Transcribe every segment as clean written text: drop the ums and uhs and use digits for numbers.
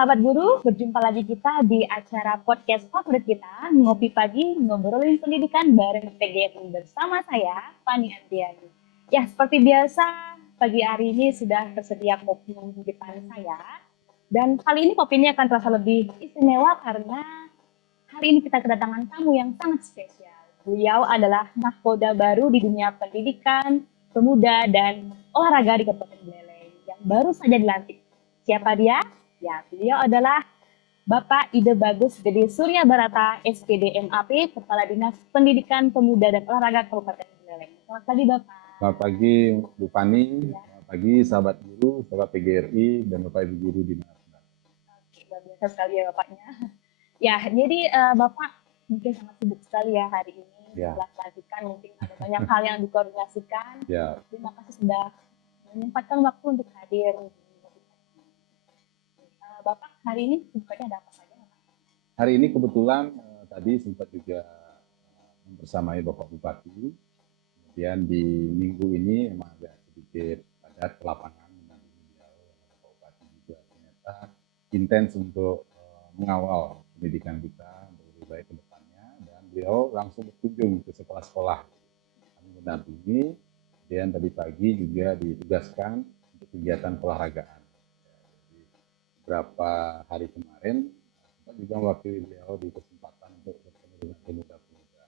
sahabat guru, berjumpa lagi kita di acara podcast favorit kita, Ngopi Pagi, Ngobrolin Pendidikan bareng PGRI bersama saya, Fani Andriani. Ya, seperti biasa, pagi hari ini sudah tersedia kopi di depan saya. Dan kali ini kopi ini akan terasa lebih istimewa karena hari ini kita kedatangan tamu yang sangat spesial. Beliau adalah nahkoda baru di dunia pendidikan, pemuda, dan olahraga di Kabupaten Buleleng yang baru saja dilantik. Siapa dia? Ya, beliau adalah Bapak Ide Bagus Gede Surya Barata, SPD MAP, Kepala Dinas Pendidikan Pemuda dan Olahraga Kabupaten Buleleng. Selamat pagi, Bapak. Selamat pagi, Bu Fani. Ya. Selamat pagi, sahabat guru, sahabat PGRI, dan Bapak Ibu guru di mana. Oke, luar biasa sekali ya Bapaknya. Ya, jadi Bapak mungkin sangat sibuk sekali ya hari ini. Ya. Setelah pelantikan mungkin ada banyak hal yang dikoordinasikan. Ya. Terima kasih sudah menyempatkan waktu untuk hadir. Bapak, hari ini sibuknya ada apa saja? Hari ini kebetulan tadi sempat juga membersamai Bapak Bupati. Kemudian di minggu ini memang agak sedikit padat ke lapangan mendampingi beliau. Bapak Bupati juga ternyata intens untuk mengawal pendidikan kita untuk lebih baik ke depannya. Dan beliau langsung berkunjung ke sekolah-sekolah. Kami mendampingi. Kemudian tadi pagi juga ditugaskan untuk kegiatan olahragaan. Beberapa hari kemarin kita juga mewakili beliau di kesempatan untuk bertemu dengan pemuda-pemuda.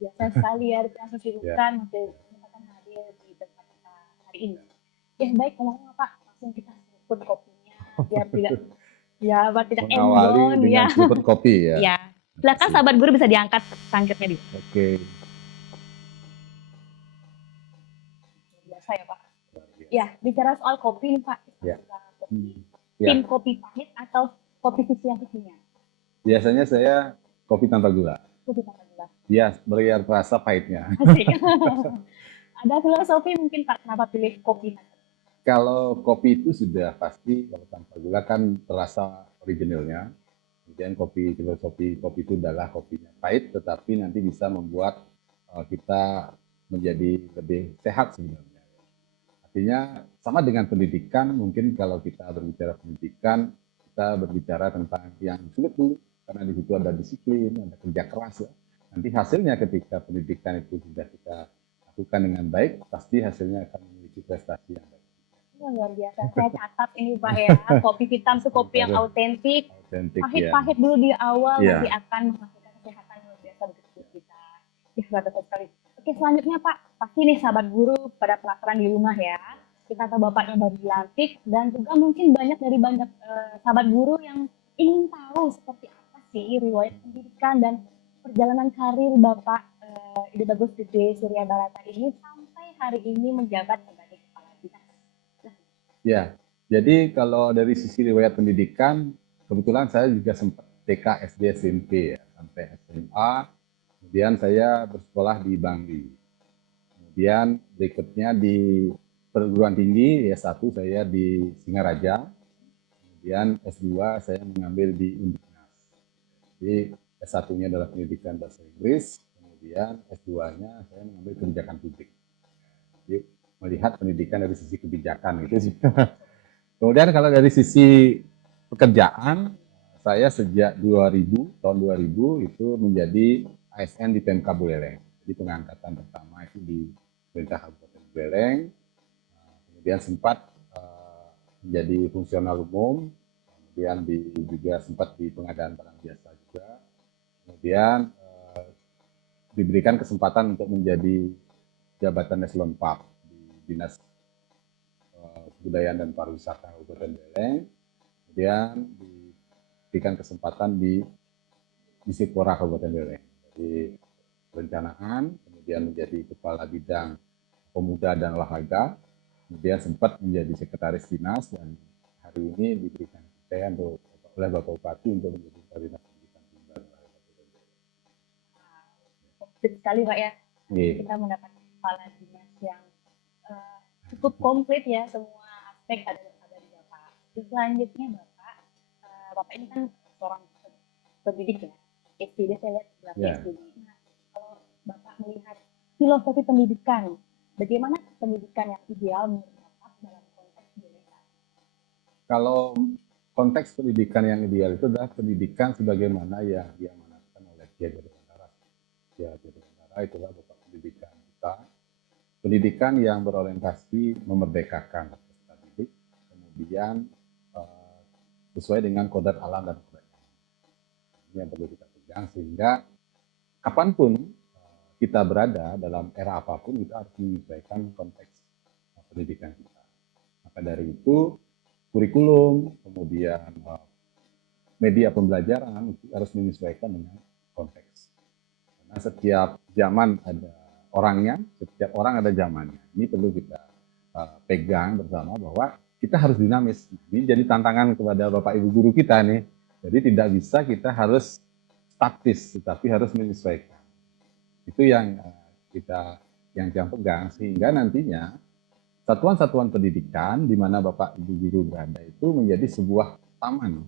Biasa sekali ya, dengan kesibukan untuk kesempatan hadir di tempat kita hari ini. Ya baik, ngomong Pak, langsung kita seruput kopinya biar tidak mengawali dengan seruput kopi ya. Ya, silakan sahabat guru bisa diangkat tangkirnya di. Oke. Biasa ya Pak. Ya, bicara soal kopi nih Pak. Ya. Tim kopi pahit atau kopi susu yang kekinian? Biasanya saya kopi tanpa gula. Kopi tanpa gula. Ya, biar rasa pahitnya. Ada filosofi mungkin Pak kenapa pilih kopi? Kalau kopi itu sudah pasti kalau tanpa gula kan terasa originalnya. Kemudian filosofi kopi itu adalah kopinya pahit, tetapi nanti bisa membuat kita menjadi lebih sehat sebenarnya. Artinya sama dengan pendidikan, mungkin kalau kita berbicara pendidikan, kita berbicara tentang yang sulit dulu, karena di situ ada disiplin, ada kerja keras ya. Nanti hasilnya ketika pendidikan itu sudah kita lakukan dengan baik, pasti hasilnya akan memiliki prestasi yang baik. Luar biasa, saya catat ini Pak ya, kopi hitam itu kopi yang autentik, pahit-pahit dulu di awal, nanti akan menghasilkan kesehatan luar biasa untuk kita. Ya, luar biasa sekali. Oke, selanjutnya Pak, pasti nih sahabat guru pada penasaran di rumah ya. Kita tahu Bapaknya baru dilantik dan juga mungkin banyak sahabat guru yang ingin tahu seperti apa sih riwayat pendidikan dan perjalanan karir Bapak Ide Bagus Gede Surya Barata ini sampai hari ini menjabat sebagai kepala dinas. Ya, jadi kalau dari sisi riwayat pendidikan, kebetulan saya juga sempat TK, SD, SMP ya, sampai SMA. Kemudian saya bersekolah di Bangli. Kemudian berikutnya di perguruan tinggi, S1 saya di Singaraja. Kemudian S2 saya mengambil di Undiknas. Jadi S1-nya adalah pendidikan bahasa Inggris, kemudian S2-nya saya mengambil kebijakan publik. Jadi melihat pendidikan dari sisi kebijakan gitu sih. Kemudian kalau dari sisi pekerjaan, saya sejak tahun 2000 itu menjadi ASN di PMK Buleleng. Jadi pengangkatan pertama itu di pemerintah Kabupaten Buleleng. Kemudian sempat menjadi fungsional umum. Kemudian juga sempat di pengadaan barang jasa juga. Kemudian diberikan kesempatan untuk menjadi jabatan eselon 4 di Dinas Kebudayaan dan Pariwisata Kabupaten Buleleng. Kemudian diberikan kesempatan di Disipora Kabupaten Buleleng. Di perencanaan, kemudian menjadi kepala bidang pemuda dan olahraga, kemudian sempat menjadi sekretaris dinas dan hari ini diberikan kepercayaan oleh Bapak Bupati untuk menjadi kepala dinas pendidikan tunggal. Komplit sekali Pak ya. Kita mendapat kepala dinas yang cukup komplit ya, semua aspek ada di Bapak. Selanjutnya Bapak ini kan seorang pendidik ya. SPD saya lihat berapa SPD. Nah, kalau Bapak melihat filosofi pendidikan, bagaimana pendidikan yang ideal menurut Bapak dalam konteks Buleleng? Kalau konteks pendidikan yang ideal itu adalah pendidikan sebagaimana yang diamanatkan oleh Kiai Dirgantara. Kiai Dirgantara itulah bapak pendidikan kita. Pendidikan yang berorientasi memerdekakan peserta didik, kemudian sesuai dengan kodrat alam dan kodrat alam. Ini yang perlu kita pegang sehingga kapanpun kita berada dalam era apapun kita harus menyesuaikan konteks pendidikan kita. Maka dari itu kurikulum, kemudian media pembelajaran harus menyesuaikan dengan konteks. Karena setiap zaman ada orangnya, setiap orang ada zamannya. Ini perlu kita pegang bersama bahwa kita harus dinamis. Ini jadi tantangan kepada Bapak Ibu guru kita nih. Jadi tidak bisa kita harus statis, tetapi harus menyesuaikan. Itu yang kita yang pegang sehingga nantinya satuan-satuan pendidikan di mana Bapak Ibu guru berada itu menjadi sebuah taman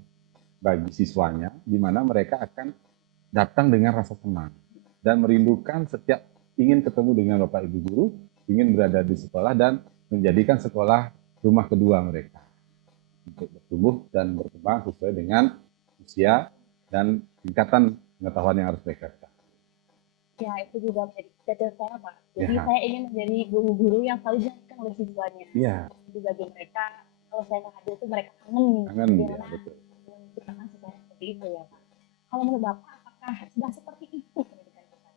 bagi siswanya di mana mereka akan datang dengan rasa senang dan merindukan setiap ingin ketemu dengan Bapak Ibu guru, ingin berada di sekolah dan menjadikan sekolah rumah kedua mereka untuk bertumbuh dan berkembang sesuai dengan usia dan tingkatan pengetahuan yang harus mereka capai. Ya, itu juga menjadi cita-cita saya, Pak. Jadi saya ingin menjadi guru-guru yang selalu diingatkan oleh siswanya. Iya. Jadi bagi mereka, kalau saya nggak hadir itu mereka kangen. Kangen, ya, betul. Menciptakan sesuatu seperti itu ya, Pak. Kalau menurut Bapak, apakah sudah seperti itu pendidikan kita?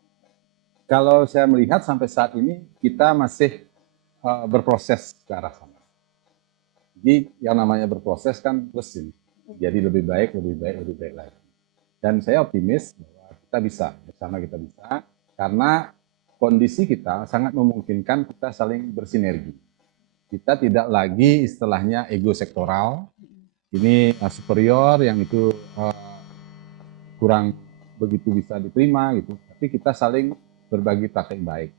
Kalau saya melihat sampai saat ini, kita masih berproses ke arah sana. Jadi yang namanya berproses kan terus ini. Jadi lebih baik lagi. Dan saya optimis bahwa kita bisa, bersama kita bisa, karena kondisi kita sangat memungkinkan kita saling bersinergi. Kita tidak lagi istilahnya ego sektoral, ini superior yang itu kurang begitu bisa diterima gitu, tapi kita saling berbagi praktek baik.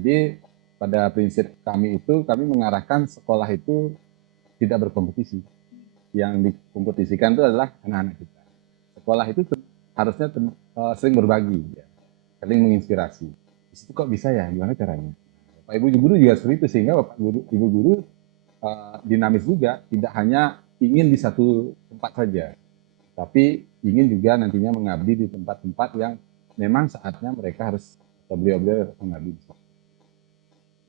Jadi pada prinsip kami itu, kami mengarahkan sekolah itu tidak berkompetisi. Yang dikompetisikan itu adalah anak-anak kita. Sekolah itu harusnya sering berbagi, ya, sering menginspirasi. Di situ kok bisa ya, gimana caranya? Bapak Ibu guru juga seperti itu, sehingga Bapak Ibu guru dinamis juga, tidak hanya ingin di satu tempat saja, tapi ingin juga nantinya mengabdi di tempat-tempat yang memang saatnya mereka harus, atau beliau-beliau harus mengabdi.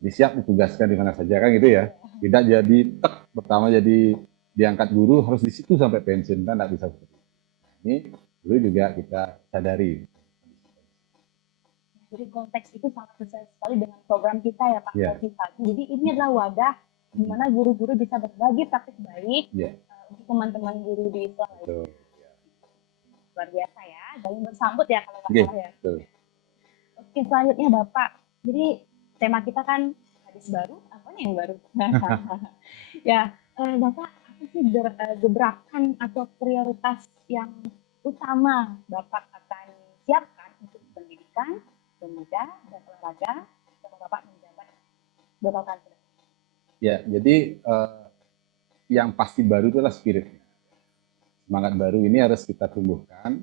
Jadi siap ditugaskan di mana saja kan gitu ya. Tidak jadi pertama jadi diangkat guru harus di situ sampai pensiun, kan tidak bisa seperti itu. Ini dulu juga kita sadari. Jadi konteks itu sangat sesuai sekali dengan program kita ya Pak. Yeah. Jadi ini adalah wadah di mana guru-guru bisa berbagi praktik baik untuk teman-teman guru di sekolah. Luar biasa ya, dan bersambut ya kalau nggak salah ya. Oke, selanjutnya Bapak. Jadi tema kita kan hadis baru, apanya yang baru? Ya, Bapak apa sih gebrakan atau prioritas yang utama Bapak akan siapkan untuk pendidikan, pemuda, dan olahraga selama Bapak menjabat beberapa tahun? Ya, jadi yang pasti baru itu adalah spiritnya. Semangat baru ini harus kita tumbuhkan.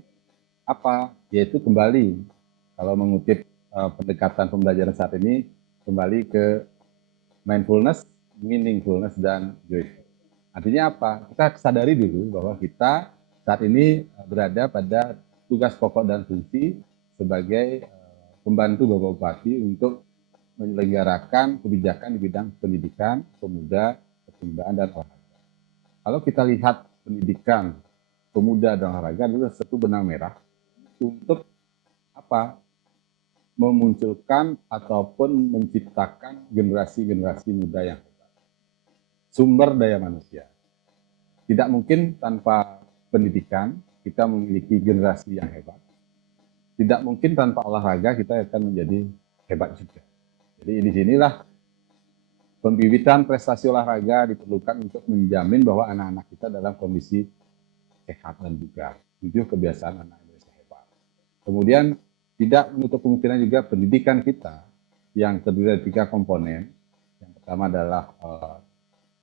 Apa? Yaitu kembali, kalau mengutip pendekatan pembelajaran saat ini, kembali ke mindfulness, meaningfulness, dan joyful. Artinya apa? Kita sadari dulu bahwa kita saat ini berada pada tugas pokok dan fungsi sebagai pembantu Bapak Bupati untuk menyelenggarakan kebijakan di bidang pendidikan, pemuda, perkembangan, dan olahraga. Kalau kita lihat pendidikan, pemuda, dan olahraga adalah satu benang merah untuk apa? Memunculkan ataupun menciptakan generasi-generasi muda yang hebat. Sumber daya manusia. Tidak mungkin tanpa pendidikan kita memiliki generasi yang hebat. Tidak mungkin tanpa olahraga kita akan menjadi hebat juga. Jadi disinilah pembibitan prestasi olahraga diperlukan untuk menjamin bahwa anak-anak kita dalam kondisi sehat dan juga 7 kebiasaan anak Indonesia hebat. Kemudian tidak menutup kemungkinan juga pendidikan kita yang terdiri dari 3 komponen. Yang pertama adalah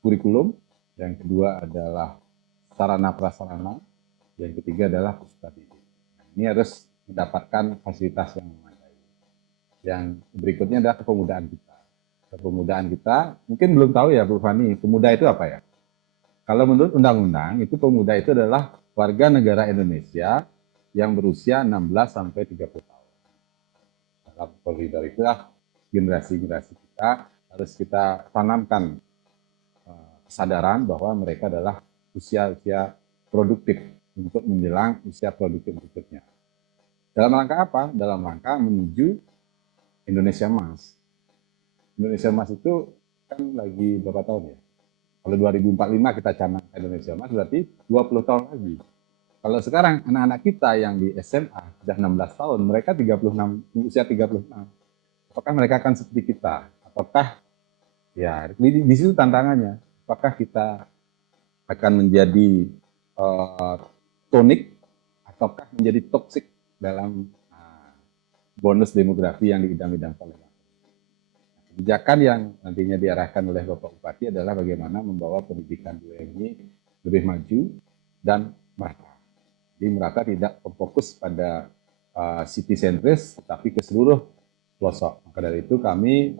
kurikulum, yang kedua adalah sarana prasarana, yang ketiga adalah peserta didik. Ini harus mendapatkan fasilitas yang memadai. Yang berikutnya adalah kepemudaan kita. Kepemudaan kita, mungkin belum tahu ya Bu Fani, pemuda itu apa ya? Kalau menurut undang-undang itu pemuda itu adalah warga negara Indonesia yang berusia 16 sampai 30 tahun. Dalam koridor itulah generasi-generasi kita harus kita tanamkan kesadaran bahwa mereka adalah usia-usia produktif untuk menjelang usia produktif berikutnya. Dalam rangka apa? Dalam rangka menuju Indonesia Emas. Indonesia Emas itu kan lagi berapa tahun ya? Kalau 2045 kita canangkan Indonesia Emas berarti 20 tahun lagi. Kalau sekarang anak-anak kita yang di SMA sudah 16 tahun, mereka 36 usia 36. Apakah mereka akan seperti kita? Apakah ya di situ tantangannya? Apakah kita akan menjadi tonik ataukah menjadi toksik dalam bonus demografi yang diidam-idamkan oleh Bapak. Kebijakan yang nantinya diarahkan oleh Bapak Bupati adalah bagaimana membawa pendidikan ini lebih maju dan merata. Jadi merata tidak berfokus pada city sentris, tapi ke seluruh pelosok. Maka dari itu kami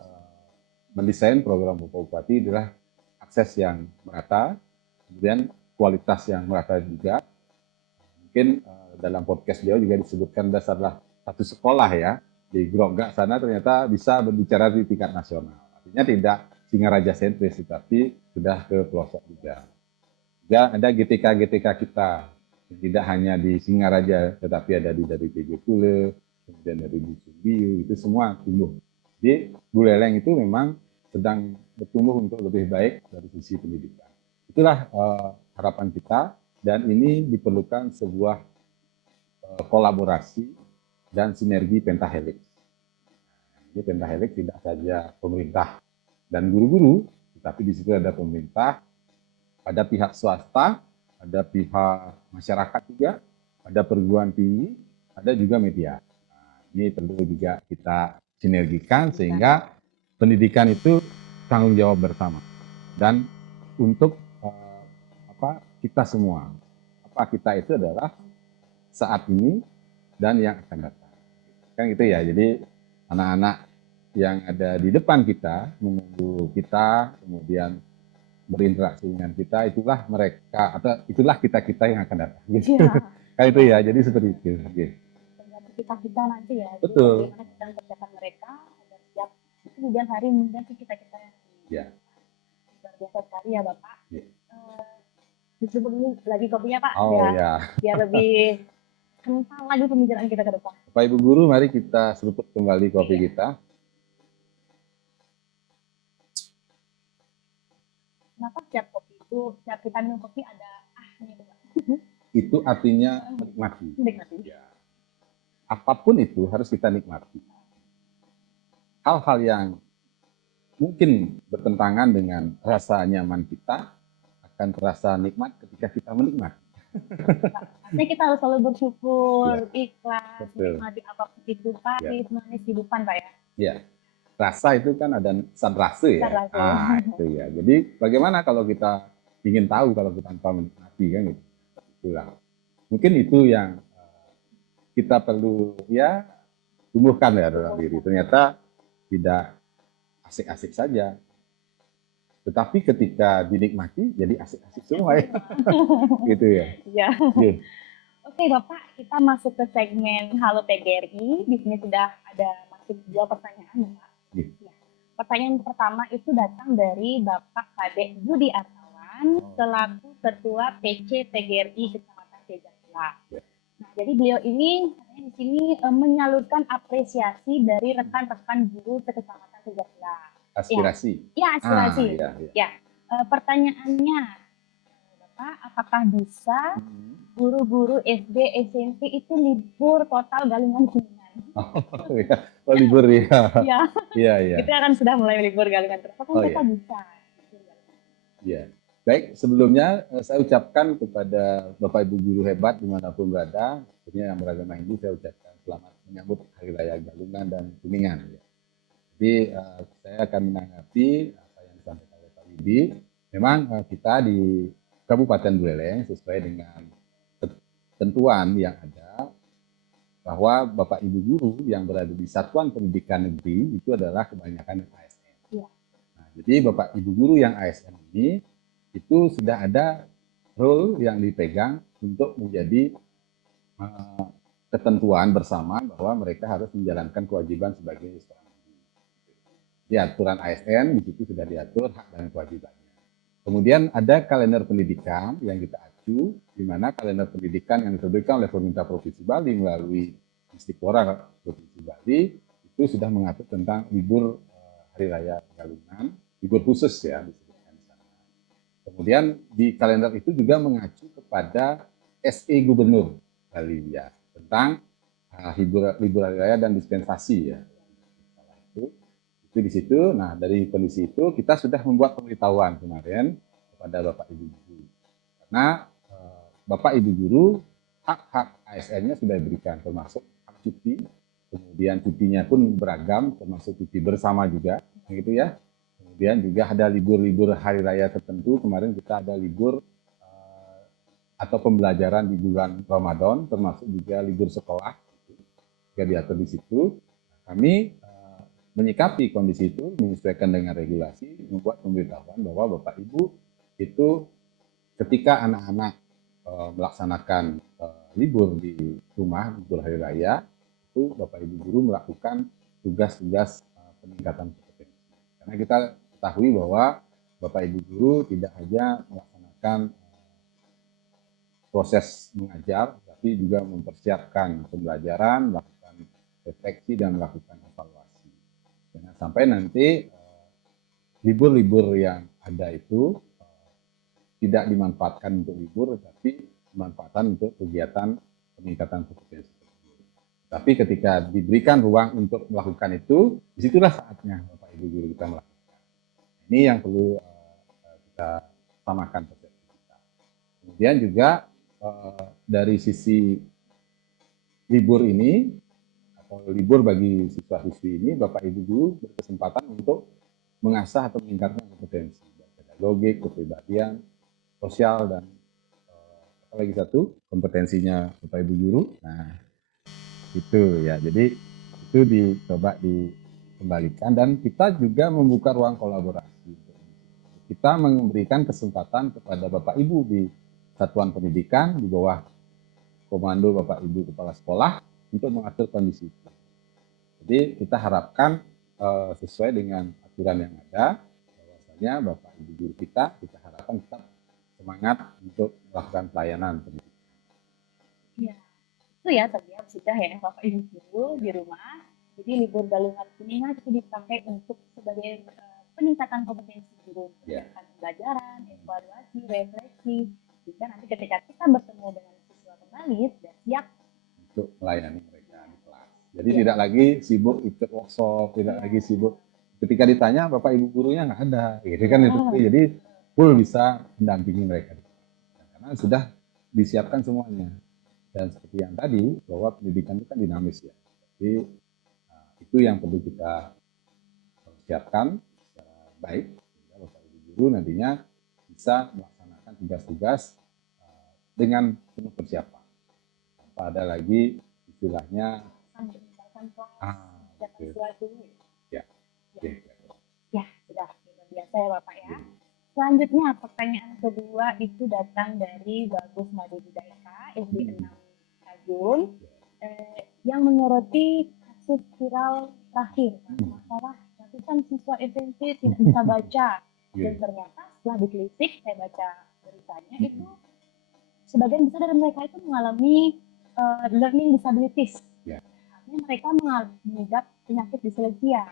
mendesain program Bapak Bupati adalah akses yang merata, kemudian kualitas yang merata juga. Mungkin dalam podcast beliau juga disebutkan adalah satu sekolah ya di Grogak sana ternyata bisa berbicara di tingkat nasional. Artinya tidak Singaraja sentris, tapi sudah ke pelosok juga. Dan ada GTK-GTK kita yang tidak hanya di Singaraja, tetapi ada dari PJ Kule, kemudian dari Dusun Biu, itu semua tumbuh. Jadi Buleleng itu memang sedang bertumbuh untuk lebih baik dari sisi pendidikan. Itulah harapan kita, dan ini diperlukan sebuah kolaborasi dan sinergi pentahelix. Jadi pentahelix tidak saja pemerintah dan guru-guru, tetapi di situ ada pemerintah, ada pihak swasta, ada pihak masyarakat juga, ada perguruan tinggi, ada juga media. Nah, ini perlu juga kita sinergikan sehingga pendidikan itu tanggung jawab bersama dan untuk kita semua. Kita itu adalah saat ini dan yang akan datang. Kan gitu ya. Jadi anak-anak yang ada di depan kita menunggu kita, kemudian berinteraksi dengan kita, itulah mereka atau itulah kita-kita yang akan datang. Gitu. Ya. Kan itu ya. Jadi seperti itu. Kita nanti ya. Betul. Jadi bagaimana kita mempersiapkan mereka agar siap kemudian hari menjadi kita-kita yang ya. Luar biasa sekali ya Bapak. Ya. Disebut dulu lagi kopinya Pak, oh, ya. Biar lebih kental lagi pembicaraan kita ke depan. Bapak Ibu Guru, mari kita seruput kembali kopi kita. Kenapa setiap kopi itu, setiap kita minum kopi ada ahnya Pak? Itu artinya menikmati. Ya. Apapun itu harus kita nikmati. Hal-hal yang mungkin bertentangan dengan rasa nyaman kita akan terasa nikmat ketika kita menikmati. Artinya kita harus selalu bersyukur, ikhlas, menikmati apapun itu pahit, manis, kehidupan Pak ya. Ya, rasa itu kan ada sadrasa ya. Itu ya. Jadi bagaimana kalau kita ingin tahu kalau kita tanpa menikmati kan gitu. Itulah. Mungkin itu yang kita perlu ya tumbuhkan ya dalam diri. Ternyata tidak asik-asik saja. Tetapi ketika dinikmati, jadi asik-asik semua ya. Gitu ya. Iya. Oke Bapak, kita masuk ke segmen Halo TGRI. Di sini sudah ada masuk 2 pertanyaan Bapak. Ya. Pertanyaan pertama itu datang dari Bapak Kadek Budi Artawan, selaku Ketua PC TGRI Kecamatan Sejatila. Nah, jadi beliau ini di sini menyalurkan apresiasi dari rekan-rekan guru Kecamatan Sejatila. Aspirasi. Ya, aspirasi. Ya. Pertanyaannya, Bapak, apakah bisa guru-guru SD, SMP itu libur total Galungan Kuningan? Oh, libur ya. Iya. Itu akan sudah mulai libur Galungan. Apakah kita bisa? Iya. Baik, sebelumnya saya ucapkan kepada Bapak Ibu guru hebat dimanapun berada, khususnya yang beragama Hindu, saya ucapkan selamat menyambut Hari Raya Galungan dan Kuningan. Jadi saya akan menanggapi apa yang disampaikan oleh Pak Widi. Memang kita di Kabupaten Buleleng sesuai dengan ketentuan yang ada bahwa Bapak Ibu guru yang berada di Satuan Pendidikan Negeri itu adalah kebanyakan ASN. Ya. Nah, jadi Bapak Ibu guru yang ASN ini itu sudah ada role yang dipegang untuk menjadi ketentuan bersama bahwa mereka harus menjalankan kewajiban sebagai seorang guru. Di aturan ASN di situ sudah diatur hak dan kewajibannya. Kemudian ada kalender pendidikan yang kita acu, di mana kalender pendidikan yang diterbitkan oleh pemerintah Provinsi Bali melalui Menpora Provinsi Bali itu sudah mengatur tentang libur Hari Raya Galungan, libur khusus ya disebutkan di sana. Kemudian di kalender itu juga mengacu kepada SE Gubernur Bali ya tentang libur Hari Raya dan dispensasi ya. Itu di situ. Nah, dari kondisi itu kita sudah membuat pemberitahuan kemarin kepada Bapak Ibu guru. Karena Bapak Ibu guru hak-hak ASN-nya sudah diberikan, termasuk hak cuti. Kemudian cutinya pun beragam, termasuk cuti bersama juga, gitu ya. Kemudian juga ada libur-libur hari raya tertentu. Kemarin kita ada libur atau pembelajaran di bulan Ramadan, termasuk juga libur sekolah, juga diatur di situ. Kami menyikapi kondisi itu, menyesuaikan dengan regulasi, membuat pemberitahuan bahwa Bapak Ibu itu ketika anak-anak melaksanakan libur di rumah, libur hari raya, itu Bapak Ibu guru melakukan tugas-tugas peningkatan kompetensi. Karena kita ketahui bahwa Bapak Ibu guru tidak hanya melaksanakan proses mengajar, tapi juga mempersiapkan pembelajaran, melakukan refleksi dan melakukan evaluasi. Jangan sampai nanti libur-libur yang ada itu tidak dimanfaatkan untuk libur, tapi dimanfaatkan untuk kegiatan peningkatan kompetensi. Tapi ketika diberikan ruang untuk melakukan itu, disitulah saatnya Bapak Ibu guru kita melakukan. Ini yang perlu kita samakan persepsi kita. Kemudian juga dari sisi libur ini, atau libur bagi siswa-siswi ini, Bapak Ibu guru berkesempatan untuk mengasah atau meningkatkan kompetensi pedagogik, kepribadian, sosial, dan apalagi satu kompetensinya Bapak Ibu guru. Nah, itu ya. Jadi itu dicoba dikembalikan dan kita juga membuka ruang kolaborasi. Kita memberikan kesempatan kepada Bapak Ibu di satuan pendidikan di bawah komando Bapak Ibu kepala sekolah untuk mengatur kondisi itu. Jadi kita harapkan sesuai dengan aturan yang ada, bahwasanya Bapak Ibu guru kita harapkan tetap semangat untuk melakukan pelayanan pendidikan. Ya, itu ya tadi ya sudah ya Bapak Ibu guru di rumah. Jadi libur Galungan Kuningan itu dipakai untuk sebagai peningkatan kompetensi guru, peningkatan pembelajaran, evaluasi, refleksi. Jika nanti ketika kita bertemu dengan siswa kembali sudah siap untuk melayani mereka di kelas. Jadi tidak lagi sibuk ikut workshop, tidak lagi sibuk ketika ditanya Bapak Ibu gurunya nggak ada, gitu kan itu. Jadi full bisa mendampingi mereka. Karena sudah disiapkan semuanya. Dan seperti yang tadi bahwa pendidikan itu kan dinamis ya. Jadi itu yang perlu kita siapkan secara baik sehingga Bapak Ibu guru nantinya bisa melaksanakan tugas-tugas dengan penuh persiapan. Tanpa ada lagi istilahnya ya, sudah biasa ya Bapak ya. Selanjutnya pertanyaan kedua itu datang dari Bagus Madu Hidayah SD 6 Kajun yang menyoroti kasus viral terakhir masalah ratusan siswa SMP tidak bisa baca dan ternyata setelah ditelisik saya baca beritanya itu sebagian besar dari mereka itu mengalami learning disabilities. Artinya mereka mengidap penyakit disleksia.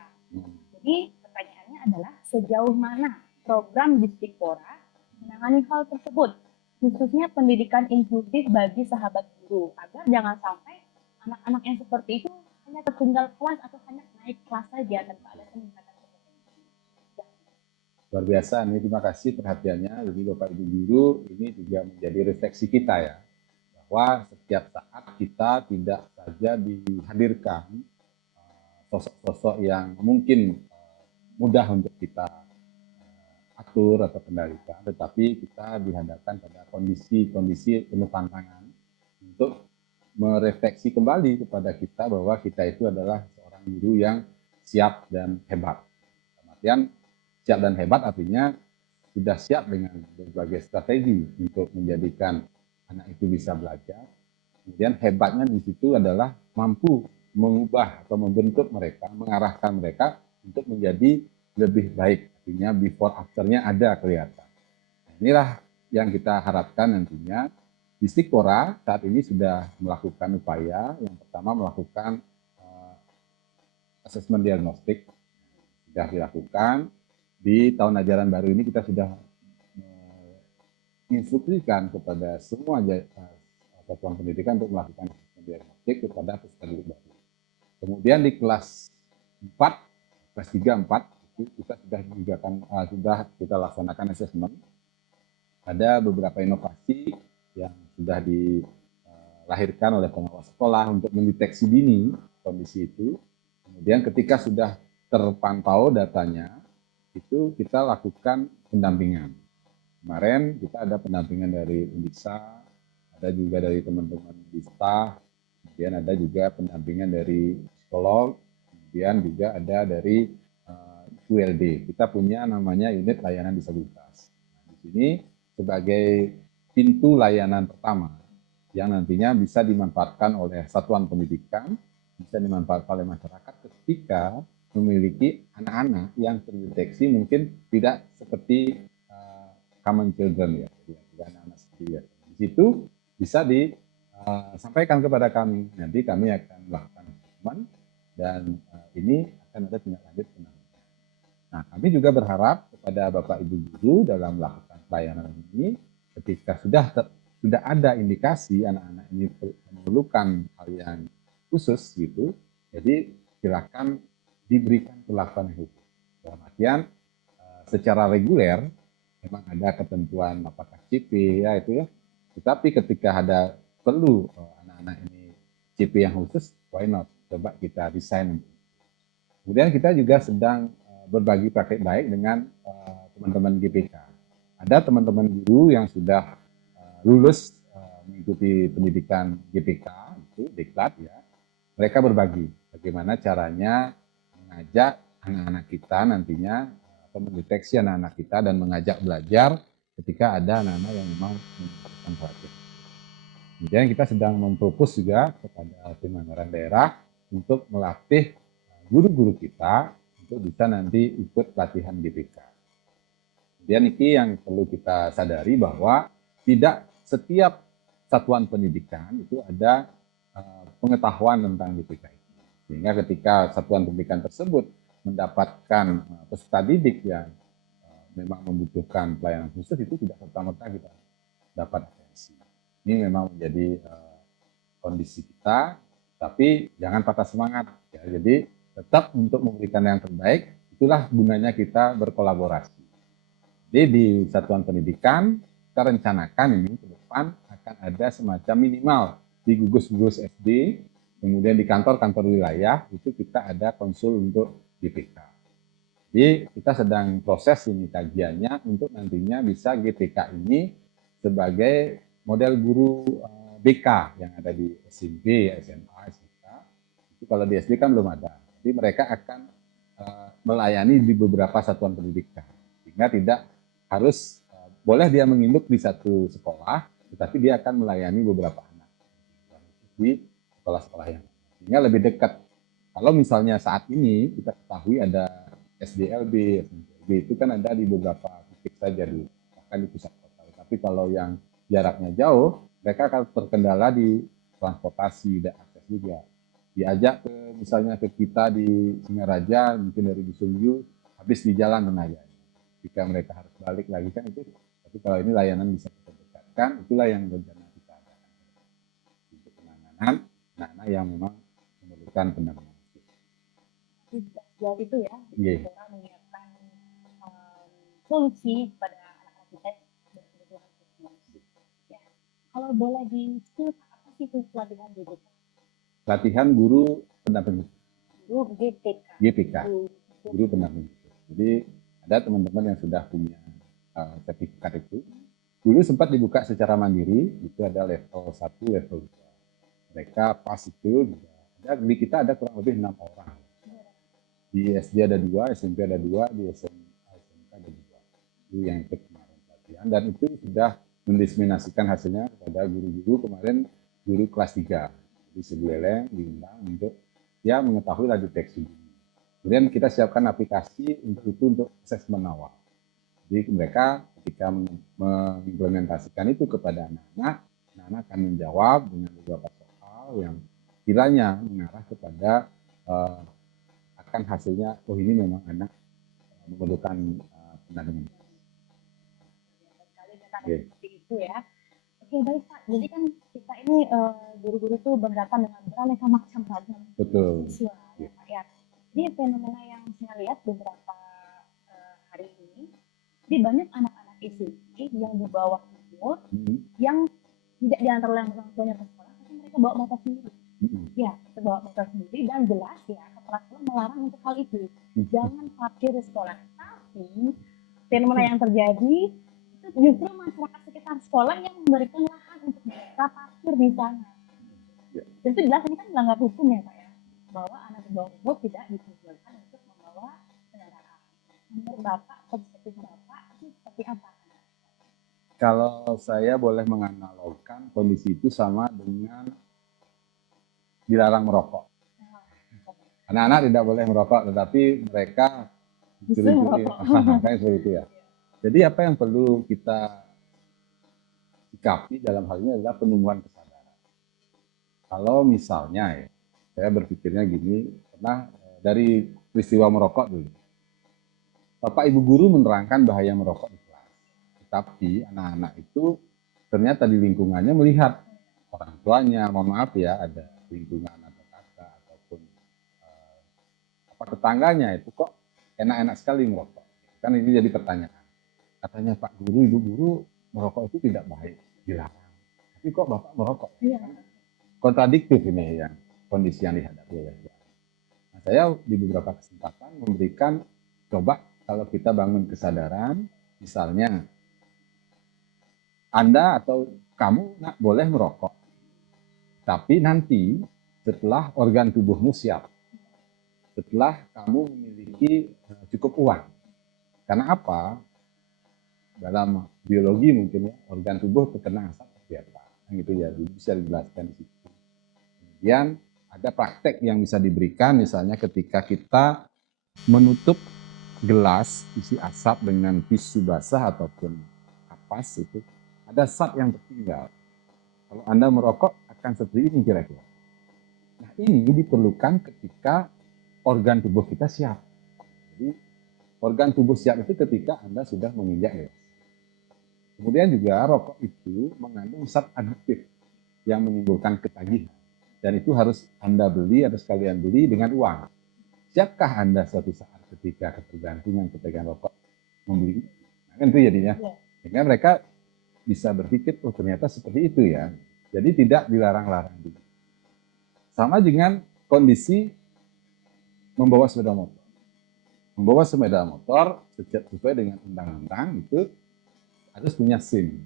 Jadi pertanyaannya adalah sejauh mana program Menpora menangani hal tersebut, khususnya pendidikan inklusif bagi sahabat guru, agar jangan sampai anak-anak yang seperti itu hanya tertinggal kelas atau hanya naik kelas saja tanpa ada peningkatan kompetensi. Luar biasa, ini terima kasih perhatiannya. Jadi Bapak Ibu guru ini juga menjadi refleksi kita ya, bahwa setiap saat kita tidak saja dihadirkan sosok-sosok yang mungkin mudah untuk kita atur atau kendalikan, tetapi kita dihadapkan pada kondisi-kondisi penuh tantangan untuk merefleksi kembali kepada kita bahwa kita itu adalah seorang guru yang siap dan hebat. Kemudian siap dan hebat artinya sudah siap dengan berbagai strategi untuk menjadikan anak itu bisa belajar. Kemudian hebatnya di situ adalah mampu mengubah atau membentuk mereka, mengarahkan mereka untuk menjadi lebih baik. Artinya before afternya ada kelihatan. Inilah yang kita harapkan nantinya. Distikpora saat ini sudah melakukan upaya. Yang pertama melakukan asesmen diagnostik, sudah dilakukan. Di tahun ajaran baru ini kita sudah menginstruksikan kepada semua satuan pendidikan untuk melakukan asesmen diagnostik kepada peserta didik baru. Kemudian di kelas 4, kelas 3, 4 itu kita sudah kita laksanakan asesmen. Ada beberapa inovasi yang sudah dilahirkan oleh pengawas sekolah untuk mendeteksi dini kondisi itu. Kemudian ketika sudah terpantau datanya, itu kita lakukan pendampingan. Kemarin kita ada pendampingan dari Undiksa, ada juga dari teman-teman di staff, kemudian ada juga pendampingan dari psikolog, kemudian juga ada dari ULD. Kita punya namanya unit layanan disabilitas. Nah, di sini sebagai pintu layanan pertama yang nantinya bisa dimanfaatkan oleh satuan pendidikan, bisa dimanfaatkan oleh masyarakat ketika memiliki anak-anak yang terdeteksi mungkin tidak seperti common children ya, anak-anak seperti ya. Di situ bisa disampaikan kepada kami. Nanti kami akan melakukan assessment dan ini akan ada tindak lanjut penanganan. Nah, kami juga berharap kepada Bapak Ibu guru dalam melakukan pelayanan ini, ketika sudah ada indikasi anak-anak ini memerlukan hal yang khusus gitu, jadi silakan diberikan perlakuan khusus. Dalam artian secara reguler memang ada ketentuan apakah CP ya itu ya. Tetapi ketika ada perlu anak-anak ini CP yang khusus, why not? Coba kita desain. Kemudian kita juga sedang berbagi praktik baik dengan teman-teman GPK. Ada teman-teman guru yang sudah lulus mengikuti pendidikan GPK itu diklat ya. Mereka berbagi bagaimana caranya mengajak anak-anak kita nantinya atau mendeteksi anak-anak kita dan mengajak belajar ketika ada anak-anak yang memang membutuhkan perhatian. Kemudian kita sedang mempropos juga kepada tim anggaran daerah untuk melatih guru-guru kita untuk bisa nanti ikut pelatihan GPK. Kemudian ini yang perlu kita sadari bahwa tidak setiap satuan pendidikan itu ada pengetahuan tentang GPK. Sehingga ketika satuan pendidikan tersebut mendapatkan peserta didik yang memang membutuhkan pelayanan khusus, itu tidak serta-merta kita dapat atensi. Ini memang menjadi kondisi kita, tapi jangan patah semangat. Ya. Jadi tetap untuk memberikan yang terbaik, itulah gunanya kita berkolaborasi. Jadi di satuan pendidikan, kita rencanakan ini ke depan akan ada semacam minimal di gugus-gugus SD, kemudian di kantor-kantor wilayah, itu kita ada konsul untuk GPK. Jadi kita sedang proses ini kajiannya untuk nantinya bisa GPK ini sebagai model guru BK yang ada di SMP, SMA, SMK. Itu kalau di SD kan belum ada. Jadi mereka akan melayani di beberapa satuan pendidikan. Sehingga tidak harus, boleh dia menginduk di satu sekolah, tetapi dia akan melayani beberapa anak di sekolah-sekolah yang lain. Sehingga lebih dekat. Kalau misalnya saat ini kita ketahui ada SDLB, SMPLB itu kan ada di beberapa titik saja bahkan di pusat kota. Tapi kalau yang jaraknya jauh, mereka akan terkendala di transportasi dan akses juga. Diajak misalnya ke kita di Singaraja, mungkin dari Busungyu, habis di jalan tenaga. Jika mereka harus balik lagi kan itu. Tapi kalau ini layanan bisa kita dekatkan, itulah yang rencana kita adakan untuk penanganan anak-anak yang memang memerlukan pendampingan. Sejauh itu ya, Yeah. orang menyiapkan solusi pada anak-anak kita berkebutuhan khusus. Ya, kalau boleh disebut apa sih itu pelatihan GPK? Pelatihan guru pendamping Guru GPK. GPK, guru pendamping. Jadi ada teman-teman yang sudah punya sertifikat itu. Dulu sempat dibuka secara mandiri, itu ada level 1, level 2. Mereka pas itu, di kita ada kurang lebih 6 orang. Di SD ada 2, SMP ada 2, di SMA, SMK ada 2. itu yang ikut kemarin pelatihan, dan itu sudah mendiseminasikan hasilnya kepada guru-guru kemarin, guru kelas 3 di Sebeleleng diundang untuk dia mengetahui laju deteksi dini. Kemudian kita siapkan aplikasi untuk itu, untuk asesmen awal. Jadi mereka ketika mengimplementasikan itu kepada anak-anak, anak-anak akan menjawab dengan beberapa soal yang kiranya mengarah kepada akan hasilnya, oh ini memang anak memerlukan pendampingan. Sekali seperti itu ya. Oke, baik Pak. Jadi kan kita ini guru-guru tuh berhadapan dengan beraneka macam ragam siswa ya Pak ya. Jadi fenomena yang saya lihat beberapa hari ini, jadi banyak anak-anak SMP yang di bawah umur yang tidak diantar orang tuanya ke sekolah, tapi mereka bawa motor sendiri. Ya, bawa motor sendiri, dan jelas ya kepala sekolah melarang untuk hal itu. Jangan parkir di sekolah. Tapi fenomena yang terjadi itu justru masyarakat sekitar sekolah yang memberikan lahan untuk mereka parkir di sana. Tentu jelas ini kan melanggar hukum ya Pak ya, bahwa anak di bawah umur tidak diperbolehkan untuk membawa kendaraan. Menurut Bapak, perspektif Bapak itu seperti apa? Kalau saya boleh menganalogkan kondisi itu sama dengan dilarang merokok. Anak-anak tidak boleh merokok, tetapi mereka curi-curi. Kayak seperti itu ya. Jadi apa yang perlu kita sikapi dalam hal ini adalah penumbuhan kesadaran. Kalau misalnya ya, saya berpikirnya gini, karena dari peristiwa merokok dulu. Bapak Ibu guru menerangkan bahaya merokok di kelas. Tetapi anak-anak itu ternyata di lingkungannya melihat orang tuanya, mohon maaf ya, ada lingkungan atau kakak ataupun tetangganya itu kok enak-enak sekali merokok. Kan ini jadi pertanyaan. Katanya Pak Guru, Ibu Guru, merokok itu tidak baik, dilarang. Tapi kok Bapak merokok? Iya. Kontradiktif ini yang kondisi yang dihadapi oleh Bapak. Nah, saya di beberapa kesempatan memberikan, coba kalau kita bangun kesadaran, misalnya Anda atau kamu boleh merokok, tapi nanti setelah organ tubuhmu siap, setelah kamu memiliki cukup uang. Karena apa? Dalam biologi mungkin ya, organ tubuh terkena asap terbiasa, gitu ya, bisa dijelaskan di situ. Kemudian ada praktek yang bisa diberikan, misalnya ketika kita menutup gelas isi asap dengan tisu basah ataupun kapas, itu ada zat yang tertinggal. Kalau Anda merokok akan seperti ini kira-kira. Nah, ini diperlukan ketika organ tubuh kita siap. Jadi organ tubuh siap itu ketika Anda sudah menginjak gelas. Kemudian juga rokok itu mengandung zat adiktif yang menimbulkan ketagihan. Dan itu harus Anda beli atau sekalian beli dengan uang. Siapkah Anda suatu saat ketika ketergantungan ketika rokok membeli? Nah, kan itu jadinya. Sehingga mereka bisa berpikir, oh ternyata seperti itu ya. Jadi tidak dilarang-larang dulu. Sama dengan kondisi membawa sepeda motor. Membawa sepeda motor sesuai dengan undang-undang itu harus punya SIM,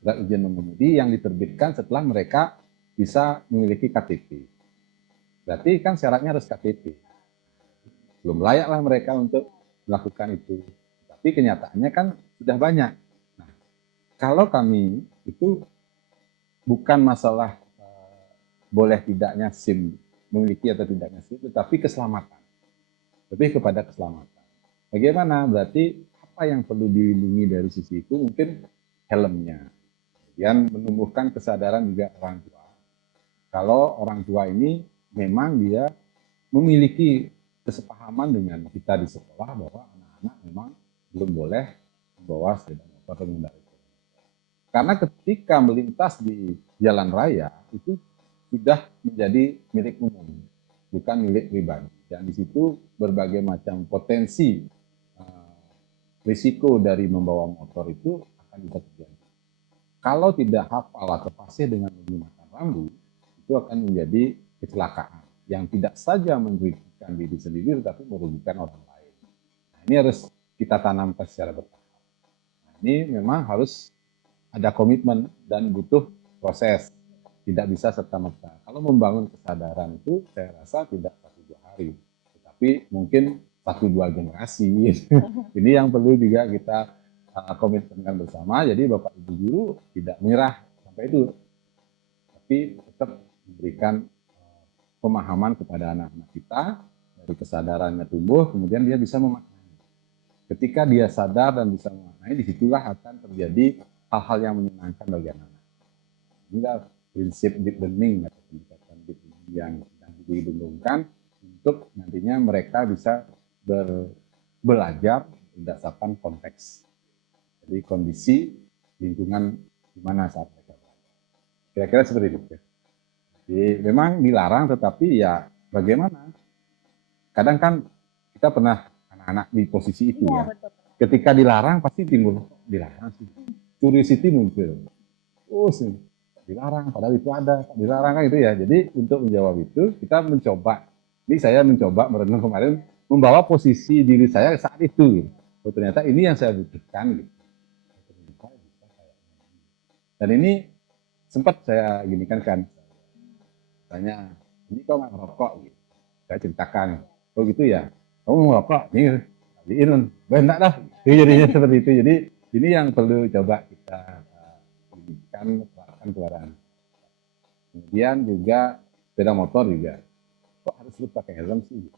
surat izin mengemudi, yang diterbitkan setelah mereka bisa memiliki KTP. Berarti kan syaratnya harus KTP. Belum layaklah mereka untuk melakukan itu. Tapi kenyataannya kan sudah banyak. Nah, kalau kami itu bukan masalah boleh tidaknya SIM, memiliki atau tidaknya SIM, tetapi keselamatan. Lebih kepada keselamatan. Bagaimana? Berarti apa yang perlu dilindungi dari sisi itu? Mungkin helmnya. Kemudian menumbuhkan kesadaran juga orang tua. Kalau orang tua ini memang dia memiliki kesepahaman dengan kita di sekolah bahwa anak-anak memang belum boleh membawa sepeda motor atau mengendarai sepeda motor. Karena ketika melintas di jalan raya itu sudah menjadi milik umum, bukan milik pribadi. Dan di situ berbagai macam potensi risiko dari membawa motor itu akan bisa terjadi. Kalau tidak hafal atau fasih dengan menggunakan rambu, itu akan menjadi kecelakaan yang tidak saja merugikan diri sendiri, tetapi merugikan orang lain. Nah, ini harus kita tanamkan secara bertahap. Nah, ini memang harus ada komitmen dan butuh proses. Tidak bisa serta-merta. Kalau membangun kesadaran itu, saya rasa tidak 1-2 hari, tetapi mungkin 1-2 generasi. Ini yang perlu juga kita komitmen bersama. Jadi Bapak Ibu guru tidak menyerah sampai itu, tapi tetap memberikan pemahaman kepada anak-anak kita, dari kesadarannya tumbuh, kemudian dia bisa memaknai. Ketika dia sadar dan bisa memaknai, disitulah akan terjadi hal-hal yang menyenangkan bagi anak-anak. Inilah prinsip deep learning atau pendekatan deep learning yang sedang didengungkan untuk nantinya mereka bisa belajar berdasarkan konteks. Jadi kondisi lingkungan di mana saat mereka belajar. Kira-kira seperti itu. Jadi memang dilarang, tetapi ya bagaimana? Kadang kan kita pernah anak-anak di posisi itu ya. Betul. Ketika dilarang pasti timbul dilarang sih. Curiosity muncul. Oh sih, dilarang padahal itu ada, dilarang kan itu ya. Jadi untuk menjawab itu kita mencoba. Ini saya mencoba merenung kemarin, membawa posisi diri saya saat itu. Gitu. Oh, ternyata ini yang saya butuhkan. Gitu. Dan ini sempat saya ginikan kan, tanya, ini kau nggak ngerokok? Gitu. Saya ceritakan, oh gitu ya, kamu mau ngerokok? Nih, kaliin, benar dah. Jadinya seperti itu. Jadi ini yang perlu coba kita ginikan, terapkan kepada anak. Kemudian juga sepeda motor juga, kok harus lu pakai helm sih?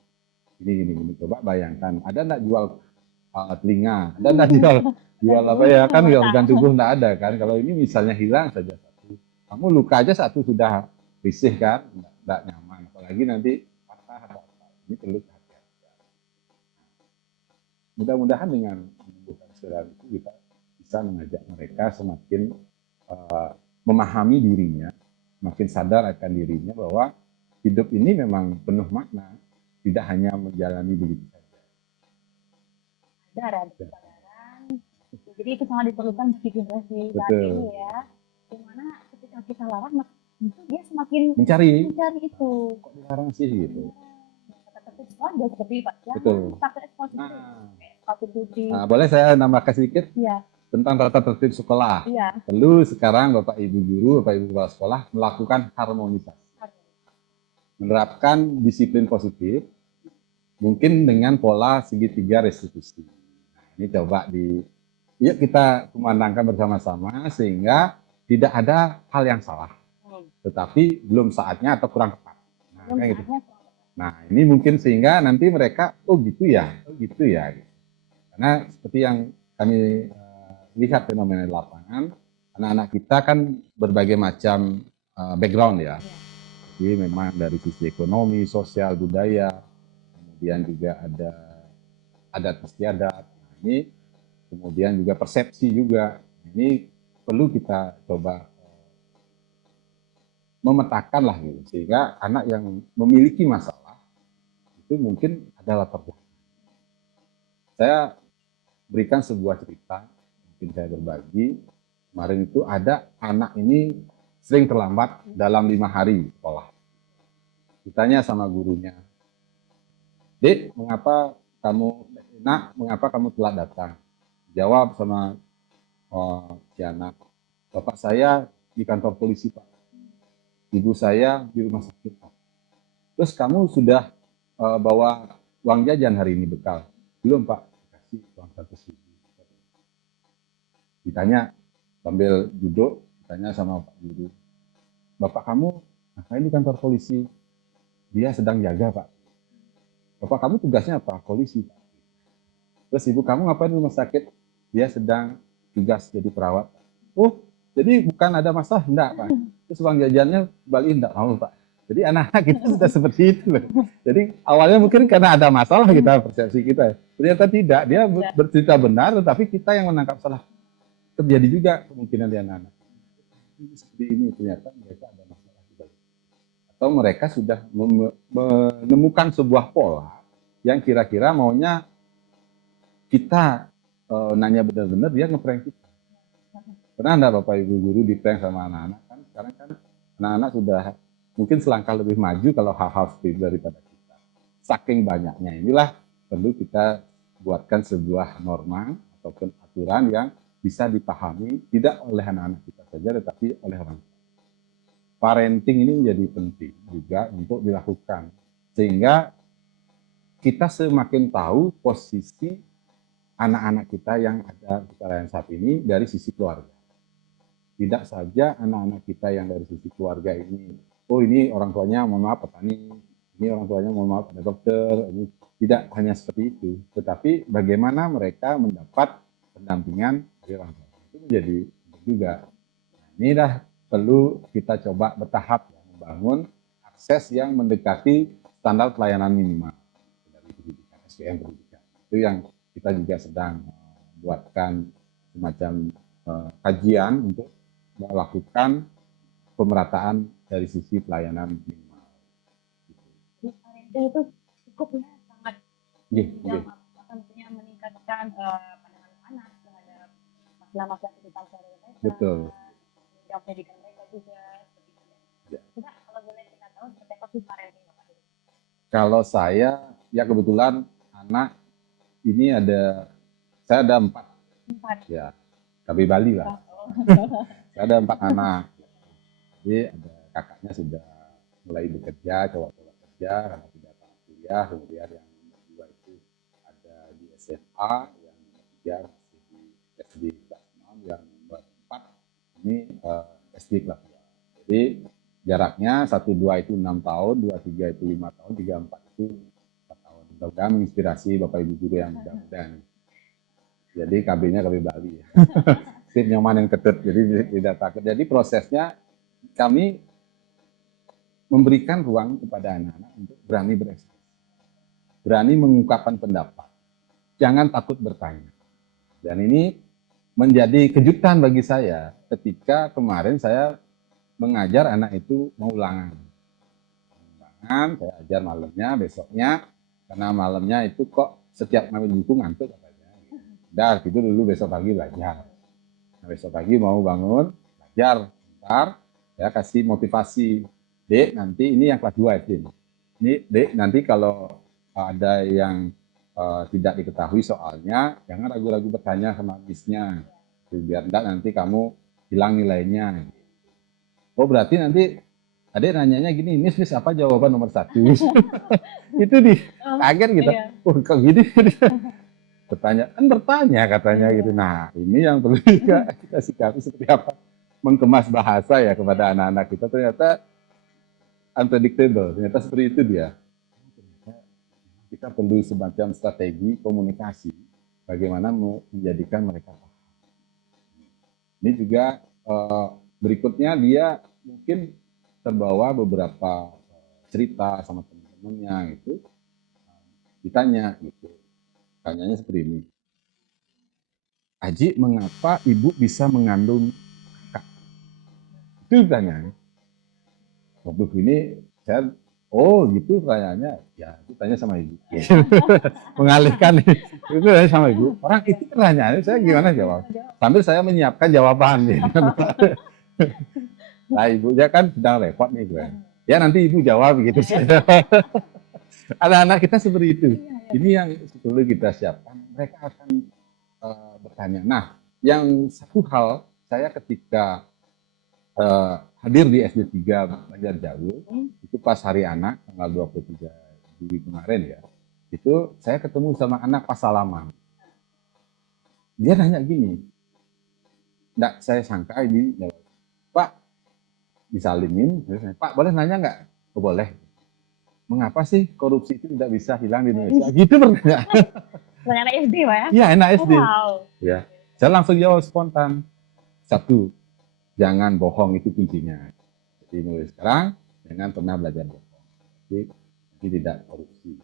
Ini. Coba bayangkan, ada nggak jual telinga, ada nggak jual apa ya kan, organ tubuh nggak ada kan. Kalau ini misalnya hilang saja satu, kamu luka aja satu sudah risih kan, nggak nyaman, apalagi nanti patah atau apa. Ini perlu hati-hati. Mudah-mudahan dengan menumbuhkan kesadaran itu kita bisa mengajak mereka semakin memahami dirinya, makin sadar akan dirinya bahwa hidup ini memang penuh makna, tidak hanya menjalani begitu saja. Ada kesadaran. Jadi itu sangat diperlukan di generasi saat ini ya. Dimana ketika kita larang, itu dia semakin mencari itu. Kok dilarang sih gitu? Kata-kata sekolah seperti Pak. Betul. Pakai Nah, boleh saya nambahkan sedikit? Iya. Tentang tata tertib sekolah. Iya. Perlu sekarang Bapak Ibu guru, Bapak Ibu kepala sekolah melakukan harmonisasi. Menerapkan disiplin positif, mungkin dengan pola segitiga restitusi. Nah, ini coba yuk kita kumandangkan bersama-sama sehingga tidak ada hal yang salah. Tetapi belum saatnya atau kurang tepat. Nah, kayak gitu. Nah, ini mungkin sehingga nanti mereka, oh gitu ya. Karena seperti yang kami lihat fenomena di lapangan, anak-anak kita kan berbagai macam background ya. Jadi memang dari sisi ekonomi, sosial, budaya, kemudian juga ada adat istiadat. Nah, ini kemudian juga persepsi juga. Ini perlu kita coba memetakan lah gitu, sehingga anak yang memiliki masalah itu mungkin ada latar belakang. Saya berikan sebuah cerita, mungkin saya berbagi. Kemarin itu ada anak ini sering terlambat dalam 5 hari sekolah. Ditanya sama gurunya, Dek, mengapa kamu telat datang? Jawab sama si anak, bapak saya di kantor polisi Pak, ibu saya di rumah sakit Pak. Terus kamu sudah bawa uang jajan hari ini bekal? Belum Pak, kasih uang 100.000. Ditanya sambil duduk, ditanya sama Pak Guru, bapak kamu ngapain di kantor polisi? Dia sedang jaga Pak. Bapak kamu tugasnya apa? Polisi Pak. Terus ibu kamu ngapain di rumah sakit? Dia sedang tugas jadi perawat. Oh, jadi bukan ada masalah? Enggak Pak. Terus uang jajannya balikin? Enggak mau Pak. Jadi anak-anak kita sudah seperti itu loh. Jadi awalnya mungkin karena ada masalah kita, persepsi kita. Ternyata tidak, dia bercerita benar, tetapi kita yang menangkap salah. Terjadi juga kemungkinan di anak-anak. Seperti ini ternyata mereka ada masalah juga. Atau mereka sudah menemukan sebuah pola yang kira-kira maunya kita nanya benar-benar, dia ngeprank kita. Pernah enggak Bapak Ibu guru di prank sama anak-anak? Kan sekarang kan anak-anak sudah mungkin selangkah lebih maju kalau hal-hal seperti itu daripada kita. Saking banyaknya inilah perlu kita buatkan sebuah norma ataupun aturan yang bisa dipahami tidak oleh anak-anak kita saja, tetapi oleh orang tua. Parenting ini menjadi penting juga untuk dilakukan, sehingga kita semakin tahu posisi anak-anak kita yang ada di layar saat ini dari sisi keluarga. Tidak saja anak-anak kita yang dari sisi keluarga ini, oh ini orang tuanya mohon maaf petani, ini orang tuanya mohon maaf ada dokter, ini tidak hanya seperti itu, tetapi bagaimana mereka mendapat pendampingan dari orang tua. Itu menjadi penting juga. Nah, ini dah perlu kita coba bertahap ya, membangun akses yang mendekati standar pelayanan minimal dari pendidikan, SDM pendidikan. Itu yang kita juga sedang buatkan semacam kajian untuk melakukan pemerataan dari sisi pelayanan minimal. Parenting itu cukup ya, sangat tentunya meningkatkan pandangan anak terhadap masalah-masalah kehidupan sehari-hari. Betul. Yang pendidikan mereka juga seperti itu. Ya. Kita kalau boleh kita tahu seperti apa sih parenting Bapak? Kalau saya, ya kebetulan anak ini saya ada 4. Ya, KB Bali lah. Saya ada 4 anak. Jadi ada kakaknya sudah mulai bekerja, coba-coba kerja karena tidak tamat kuliah. Kemudian yang kedua itu ada di SMA, yang ketiga masih di SD kelas 6, yang keempat ini SD kelas 2. Jadi jaraknya 1-2 itu 6 tahun, 2-3 itu 5 tahun, 3-4 itu 4 tahun. Mudah-mudahan menginspirasi Bapak Ibu guru yang muda-muda nih. Jadi KB-nya KB Bali. Sip nyaman yang ketut, jadi tidak takut. Jadi prosesnya kami memberikan ruang kepada anak-anak untuk berani berekspresi, berani mengungkapkan pendapat, jangan takut bertanya. Dan ini menjadi kejutan bagi saya ketika kemarin saya mengajar anak itu mau ulangan. Saya ajar malamnya, besoknya, karena malamnya itu kok setiap ngambil buku ngantuk katanya. Udah, gitu dulu besok pagi belajar. Nah, besok pagi mau bangun, belajar, bentar, ya kasih motivasi. Dek, nanti ini yang kelas 2 SD. Ini, Dek, nanti kalau ada yang tidak diketahui soalnya, jangan ragu-ragu bertanya sama misnya. Biar enggak nanti kamu hilang nilainya. Oh, berarti nanti adek nanyanya gini, Miss apa jawaban nomor 1? Itu kaget gitu. Oh, kok gini? bertanya katanya gitu. Nah, ini yang perlu kita sikapi seperti apa mengemas bahasa ya kepada anak-anak kita. Ternyata unpredictable, ternyata seperti itu dia. Kita perlu semacam strategi komunikasi bagaimana menjadikan mereka paham. Ini juga berikutnya dia mungkin terbawa beberapa cerita sama teman-temannya gitu, ditanya gitu. Tanyanya seperti ini. Aji, mengapa ibu bisa mengandung kakak? Itu tanyanya. Waktu ini saya, oh gitu pertanyaannya, ya itu tanya sama ibu. Mengalihkan itu tanya sama ibu. Orang itu pertanyaannya, saya gimana jawab? Sambil saya menyiapkan jawaban. Nah ibunya kan sedang repot nih gue. Ya nanti ibu jawab gitu. Anak-anak kita seperti itu. Ini yang perlu kita siapkan. Mereka akan bertanya. Nah, yang satu hal, saya ketika hadir di SD 3 Banjarjauh, itu pas hari anak, tanggal 23 Juli kemarin ya, itu saya ketemu sama anak pas salaman. Dia nanya gini, enggak saya sangka ini, Pak, disalimin, Pak boleh nanya nggak? Oh, boleh. Mengapa sih korupsi itu tidak bisa hilang di Indonesia? Gitu pertanyaan. Anak SD, Pak ya? Iya, anak SD. Wow. Ya, saya langsung jawab spontan. 1, jangan bohong itu kuncinya. Jadi mulai sekarang jangan pernah belajar bohong. Jadi tidak korupsi.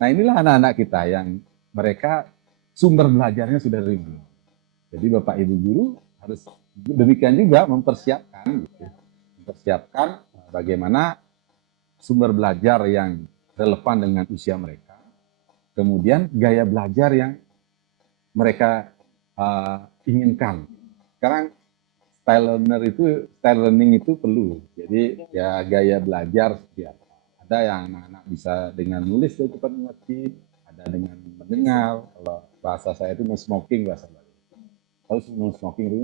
Nah inilah anak-anak kita yang mereka sumber belajarnya sudah dari dulu. Jadi Bapak Ibu guru harus demikian juga mempersiapkan, gitu. Mempersiapkan bagaimana sumber belajar yang relevan dengan usia mereka, kemudian gaya belajar yang mereka inginkan. Sekarang style learning itu perlu. Jadi ya gaya belajar seperti apa. Ada yang anak-anak bisa dengan nulis dia cepat mengerti, ada dengan mendengar. Kalau bahasa saya itu no smoking bahasa Bali. Kalau no smoking itu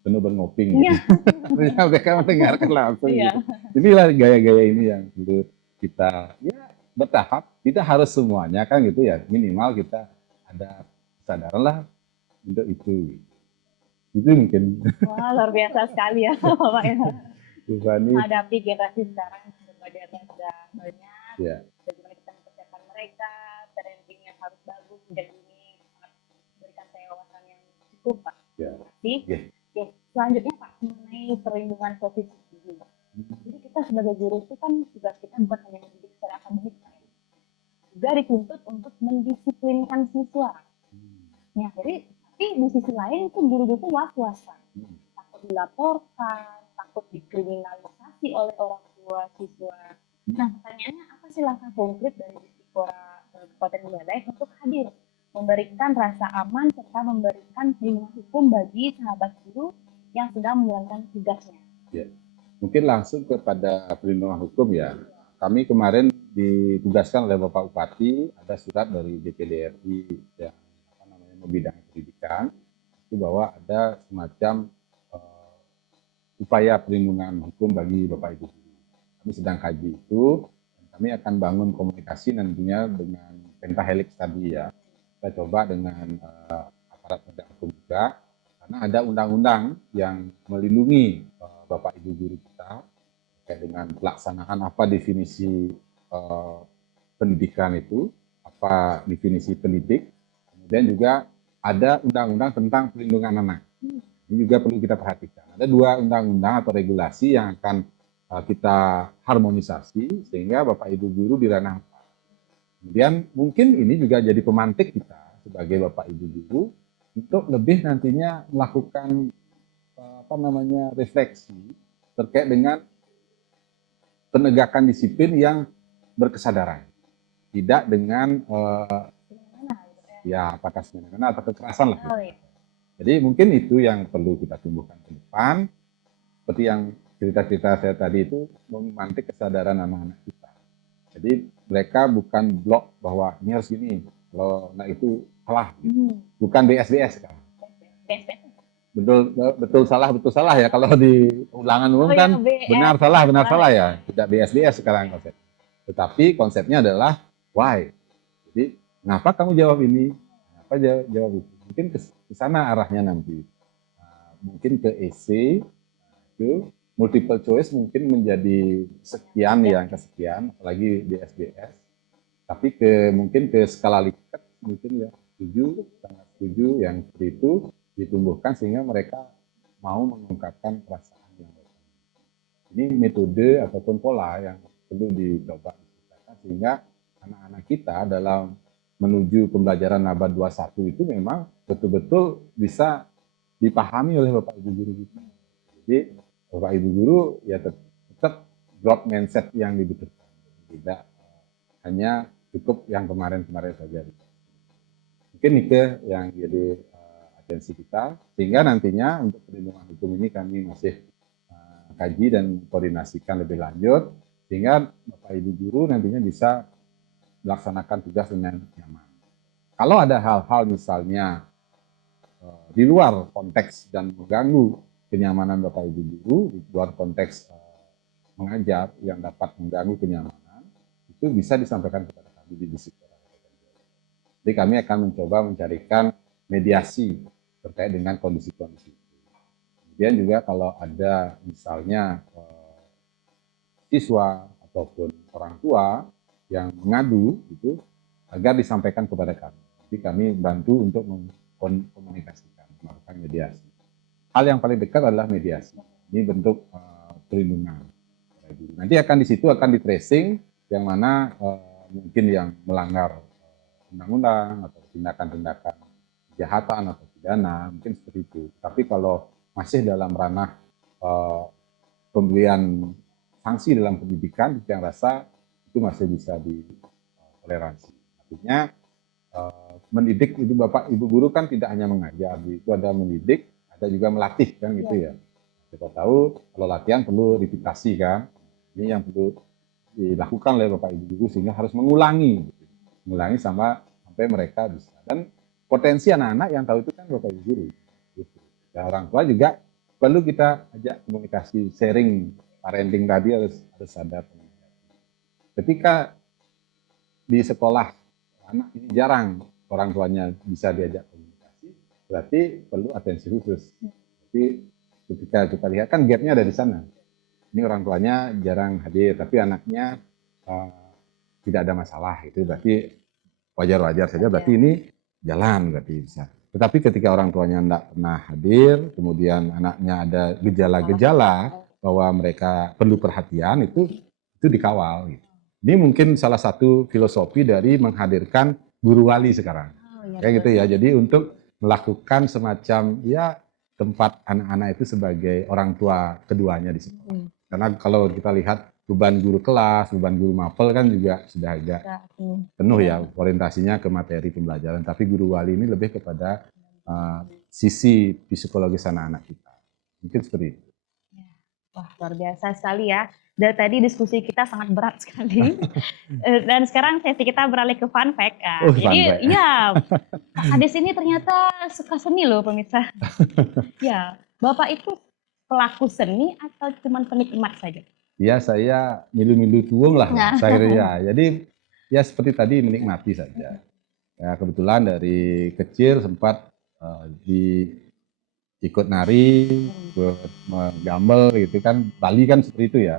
penuh bernoping. Gitu. Mereka mendengarkan langsung. Gitu. Inilah gaya-gaya ini yang perlu kita ya bertahap. Kita harus semuanya kan gitu ya. Minimal kita ada kesadaran lah untuk itu. Itu mungkin Wah, luar biasa sekali ya Bapak ya. Bu Fani. Menghadapi generasi sekarang berbagai sudah banyak. Ya, Bagaimana kita mempersiapkan mereka, parenting yang harus bagus dan ini sangat memberikan saya wawasan yang cukup Pak. ya. Oke, selanjutnya Pak mengenai perlindungan COVID-19. Jadi kita sebagai guru itu kan tugas kita bukan hanya mendidik secara akademik, Pak. Juga dituntut untuk mendisiplinkan siswa. Ya, jadi tapi di sisi lain itu guru-guru itu was-was, Pak. Takut dilaporkan, takut dikriminalisasi oleh orang tua siswa. Nah, pertanyaannya apa sih langkah konkret dari Distipora Kabupaten Buleleng untuk hadir, memberikan rasa aman serta memberikan perlindungan hukum bagi sahabat guru yang sedang menjalankan tugasnya? Ya. Mungkin langsung kepada perlindungan hukum ya. Kami kemarin ditugaskan oleh Bapak Bupati, ada surat dari DPD RI yang bidang pendidikan, itu bahwa ada semacam upaya perlindungan hukum bagi Bapak Ibu guru. Kami sedang kaji itu, dan kami akan bangun komunikasi nantinya dengan Pentahelix tadi ya. Kita coba dengan aparat penegak hukum juga, karena ada undang-undang yang melindungi Bapak Ibu guru kita terkait dengan pelaksanaan apa definisi pendidikan itu, apa definisi pendidik, kemudian juga ada undang-undang tentang perlindungan anak. Ini juga perlu kita perhatikan. Ada 2 undang-undang atau regulasi yang akan kita harmonisasi sehingga Bapak Ibu guru di ranah. Kemudian mungkin ini juga jadi pemantik kita sebagai Bapak Ibu guru untuk lebih nantinya melakukan refleksi terkait dengan penegakan disiplin yang berkesadaran, tidak dengan ya apakah semena-mena atau kekerasan lah. Jadi mungkin itu yang perlu kita tumbuhkan ke depan. Seperti yang cerita-cerita saya tadi itu memantik kesadaran anak-anak kita. Jadi mereka bukan blok bahwa ini harus gini, kalau anak itu salah. Bukan BSBS kan. Betul salah ya, kalau di ulangan umum kan benar salah ya, tidak BSBS sekarang konsep. Tetapi konsepnya adalah why. Jadi kenapa kamu jawab ini? Kenapa jawab itu? Mungkin ke sana arahnya nanti. Mungkin ke EC, itu multiple choice mungkin menjadi sekian ya, angka sekian, apalagi di SBS. Tapi mungkin ke skala lipat mungkin ya 7, sangat 7 yang seperti itu ditumbuhkan sehingga mereka mau mengungkapkan perasaan yang baik. Ini metode ataupun pola yang perlu dicoba sehingga anak-anak kita dalam menuju pembelajaran abad 21 itu memang betul-betul bisa dipahami oleh Bapak Ibu guru kita. Jadi Bapak Ibu guru ya tetap growth mindset yang dibutuhkan. Tidak hanya cukup yang kemarin-kemarin saja. Mungkin itu yang jadi atensi kita, sehingga nantinya untuk perlindungan hukum ini kami masih kaji dan koordinasikan lebih lanjut, sehingga Bapak Ibu guru nantinya bisa melaksanakan tugas dengan nyaman. Kalau ada hal-hal misalnya di luar konteks dan mengganggu kenyamanan Bapak Ibu guru, di luar konteks mengajar yang dapat mengganggu kenyamanan, itu bisa disampaikan kepada kami di Distipora. Jadi kami akan mencoba mencarikan mediasi terkait dengan kondisi-kondisi. Kemudian juga kalau ada misalnya siswa ataupun orang tua yang mengadu itu agar disampaikan kepada kami. Jadi kami bantu untuk mengkomunikasikan, melakukan mediasi. Hal yang paling dekat adalah mediasi. Ini bentuk perlindungan. Nanti akan di situ akan di tracing yang mana mungkin yang melanggar undang-undang atau tindakan-tindakan kejahatan atau pidana, mungkin seperti itu. Tapi kalau masih dalam ranah pemberian sanksi dalam pendidikan, yang rasa itu masih bisa ditoleransi. Artinya mendidik itu Bapak Ibu guru kan tidak hanya mengajar, itu ada mendidik, ada juga melatih kan gitu ya. Kita tahu kalau latihan perlu repetisi kan. Ini yang perlu dilakukan oleh Bapak Ibu guru sehingga harus mengulangi sampai mereka bisa. Dan potensi anak-anak yang tahu itu kan Bapak Ibu guru. Dan orang tua juga perlu kita ajak komunikasi, sharing, parenting tadi harus sadar. Ketika di sekolah anak ini jarang orang tuanya bisa diajak komunikasi. berarti perlu atensi khusus. Jadi ketika kita lihat kan gapnya ada di sana. Ini orang tuanya jarang hadir, tapi anaknya tidak ada masalah, itu berarti wajar-wajar saja. Berarti ini jalan, berarti bisa. Tetapi ketika orang tuanya tidak pernah hadir, kemudian anaknya ada gejala-gejala bahwa mereka perlu perhatian, itu dikawal. Gitu. Ini mungkin salah satu filosofi dari menghadirkan guru wali sekarang. Kayak gitu ya. Jadi untuk melakukan semacam ya tempat anak-anak itu sebagai orang tua keduanya di situ. Karena kalau kita lihat beban guru kelas, beban guru mapel kan juga sudah agak penuh ya orientasinya ke materi pembelajaran. Tapi guru wali ini lebih kepada sisi psikologis anak-anak kita. Mungkin seperti itu. Wah, luar biasa sekali ya. Dari tadi diskusi kita sangat berat sekali. Dan sekarang sesi kita beralih ke fun fact. Jadi ya, Pak Kades ini ternyata suka seni loh pemirsa. Ya, Bapak itu pelaku seni atau cuma penikmat saja? Ya, saya milu-milu tuung lah. Saya ya. Jadi ya seperti tadi menikmati saja. Ya, kebetulan dari kecil sempat ikut nari, ikut menggambel gitu kan. Bali kan seperti itu ya.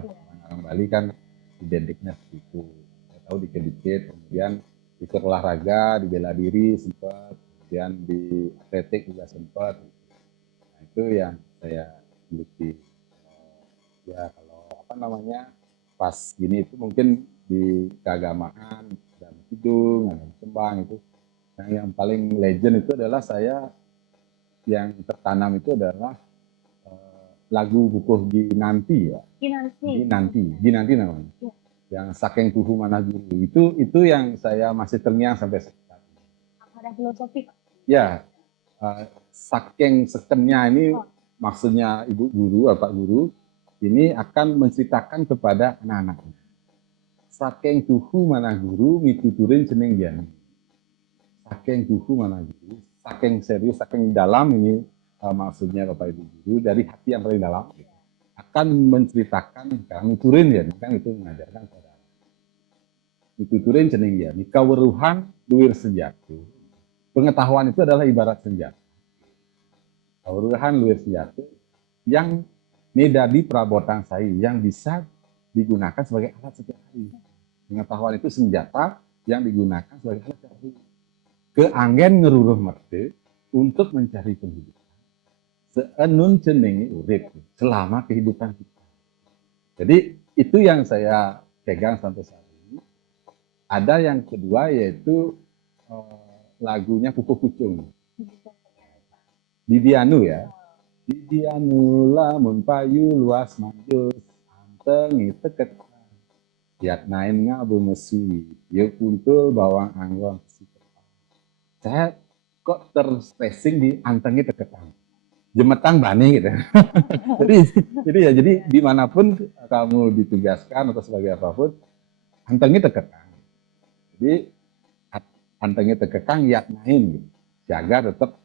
Orang Bali kan identiknya seperti itu. Saya tahu dikit-dikit. Kemudian ikut olahraga, di bela diri sempat. Kemudian di atletik juga sempat. Nah, itu yang saya miliki. Ya kalau apa namanya pas gini itu mungkin di keagamaan dan hidung dan sembang itu yang paling legend itu adalah saya yang tertanam itu adalah lagu Bukuh Ginanti ya. Ginanti namanya. Ya. Yang saking tuhu mana guru itu yang saya masih terngiang sampai sekarang. Ada filosofi Pak? Ya, saking sekennya ini maksudnya ibu guru, bapak guru ini akan menceritakan kepada anak-anaknya. Saking tuhu mana guru mituturin jeneng jani. Saking tuhu mana guru, saking serius, saking dalam ini maksudnya Bapak Ibu guru dari hati yang paling dalam akan menceritakan mituturin ya, kan itu mengajarkan kepada anak. Mituturin jeneng jani, kaweruhan luwir senjata. Pengetahuan itu adalah ibarat senjata. Kaweruhan luwir senjata yang medadi perabotan saya yang bisa digunakan sebagai alat setiap hari. Pengetahuan itu senjata yang digunakan sebagai alat setiap hari. Keanggen ngeruruh merte untuk mencari penghidupan. Seenun cenengi urip selama kehidupan kita. Jadi itu yang saya pegang sampai saat ini. Ada yang kedua yaitu lagunya Kuku Pucung. Bibianu ya. Bibianu lamun payu luas manjus antengi teket lihat nain ngabu mesui yuk kuntul bawang anggon. Saya kok terstressing di antengi teketan jemetang bani gitu. jadi dimanapun kamu ditugaskan atau sebagai apapun antengi teketan. Jadi antengi teketan lihat nain gitu. Jaga tetap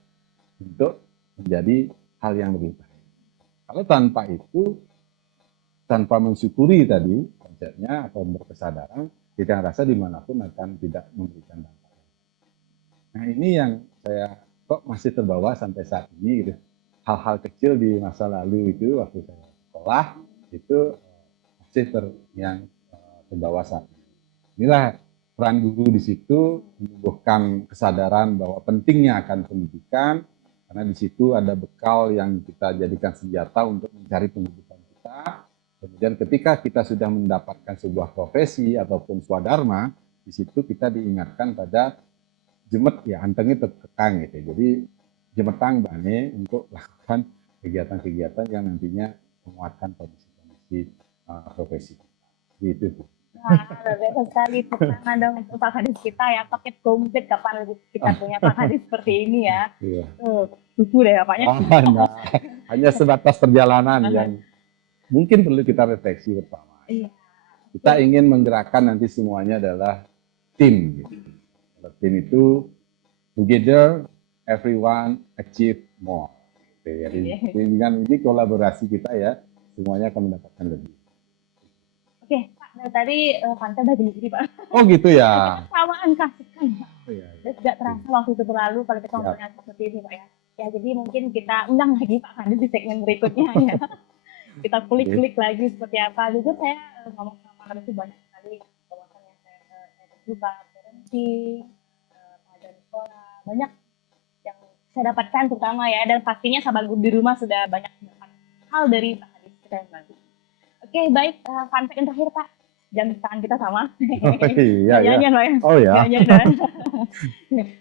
untuk menjadi hal yang lebih baik. Kalau tanpa itu, tanpa mensyukuri tadi konsepnya atau berkesadaran, kita rasa dimanapun akan tidak memberikan dampak. Nah ini yang saya kok masih terbawa sampai saat ini gitu. Hal-hal kecil di masa lalu itu waktu saya sekolah itu masih terbawa saat ini. Inilah peran guru di situ menumbuhkan kesadaran bahwa pentingnya akan pendidikan. Karena di situ ada bekal yang kita jadikan senjata untuk mencari penghidupan kita. Kemudian ketika kita sudah mendapatkan sebuah profesi ataupun swadharma, di situ kita diingatkan pada jemet ya, antengnya terkekang gitu. Jadi jemetang bane untuk lakukan kegiatan-kegiatan yang nantinya menguatkan kondisi profesi. Gitu. Wah, luar biasa sekali. Tangan dong untuk Pak Kades kita ya. Paket komplit kapan kita punya Pak Kades seperti ini ya. Iya. Buku deh apanya. Nah, hanya sebatas perjalanan yang mungkin perlu kita refleksi bersama. Iya. Kita ingin menggerakkan nanti semuanya adalah tim. Gitu. Tim itu together everyone achieve more. Jadi dengan ini kolaborasi kita ya, semuanya akan mendapatkan lebih. Oke, Pak, dari tadi Fanta udah gini-gini Pak. Oh gitu ya. Samaan kasihkan Pak. Oh, iya. Dan tidak terasa waktu itu berlalu kalau kita ngobrolnya seperti ini Pak ya. Ya, jadi mungkin kita undang lagi Pak Hadi di segmen berikutnya ya. Kita klik-klik lagi seperti apa. Jujur saya ngomong sama Pak Hadi itu banyak sekali wawasan yang saya terbuka, parenting, pengajaran sekolah, banyak yang saya dapatkan terutama ya, dan pastinya sahabat guru di rumah sudah banyak mendapat hal dari Pak Hadi. Oke, baik. Fun fact yang terakhir Pak, jam tangan kita sama. Oh iya ya. Jangan, Pak. Oh ya. Jangan.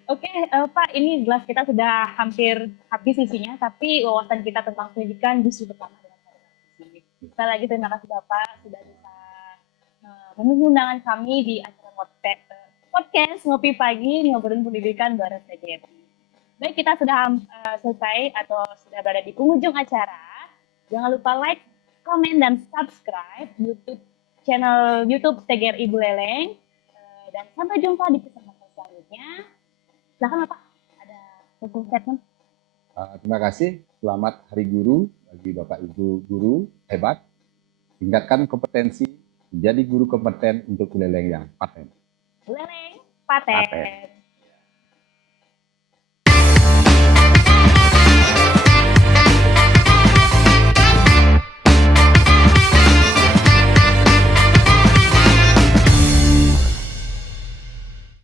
Oke, Pak, ini gelas kita sudah hampir habis isinya, tapi wawasan kita tentang pendidikan justru bertambah dengan hari ini. Sekali lagi terima kasih Bapak sudah bisa memenuhi undangan kami di acara podcast Ngopi Pagi Ngobrolin Pendidikan bareng TGRI. Baik, kita sudah selesai atau sudah berada di penghujung acara. Jangan lupa like, komen, dan subscribe channel YouTube TGRI Buleleng. Dan sampai jumpa di kesempatan selanjutnya. Silakan Bapak, ada closing statement. Terima kasih. Selamat Hari Guru bagi Bapak Ibu guru hebat. Tingkatkan kompetensi, menjadi guru kompeten untuk Buleleng yang paten. Buleleng paten.